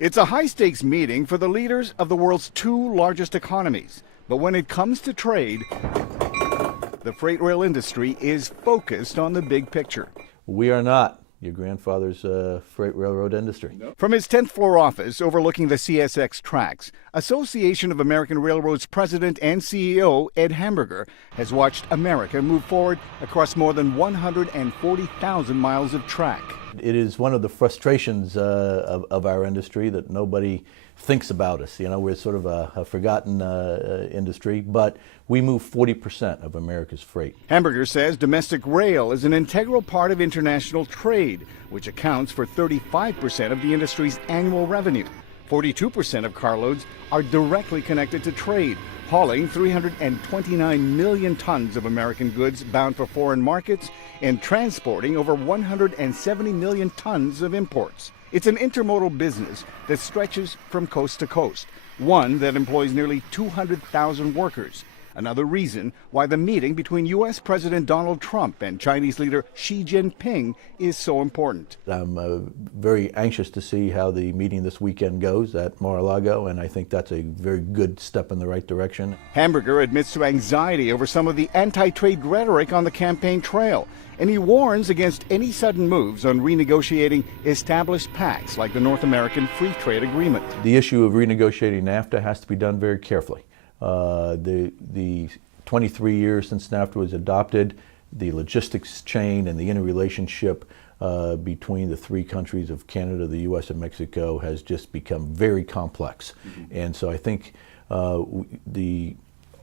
It's a high-stakes meeting for the leaders of the world's two largest economies. But when it comes to trade, the freight rail industry is focused on the big picture. We are not your grandfather's freight railroad industry. From his 10th floor office overlooking the CSX tracks, Association of American Railroads President and CEO Ed Hamburger has watched America move forward across more than 140,000 miles of track. It is one of the frustrations of our industry that nobody thinks about us. You know, we're sort of a forgotten industry, but we move 40% of America's freight. Hamburger says domestic rail is an integral part of international trade, which accounts for 35% of the industry's annual revenue. 42% of carloads are directly connected to trade, hauling 329 million tons of American goods bound for foreign markets and transporting over 170 million tons of imports. It's an intermodal business that stretches from coast to coast, one that employs nearly 200,000 workers. Another reason why the meeting between U.S. President Donald Trump and Chinese leader Xi Jinping is so important. I'm very anxious to see how the meeting this weekend goes at Mar-a-Lago, and I think that's a very good step in the right direction. Hamburger admits to anxiety over some of the anti-trade rhetoric on the campaign trail, and he warns against any sudden moves on renegotiating established pacts like the North American Free Trade Agreement. The issue of renegotiating NAFTA has to be done very carefully. The 23 years since NAFTA was adopted, the logistics chain and the interrelationship between the three countries of Canada, the U.S., and Mexico has just become very complex. And so I think the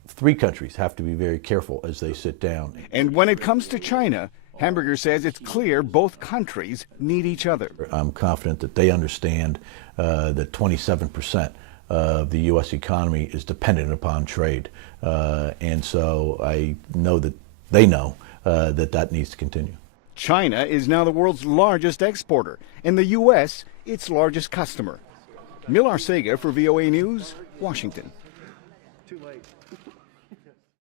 three countries have to be very careful as they sit down. And when it comes to China, Hamburger says it's clear both countries need each other. I'm confident that they understand that 27% of the U.S. economy is dependent upon trade. And so I know that they know that needs to continue. China is now the world's largest exporter, and the U.S. its largest customer. Arcega for VOA News, Washington. Too late.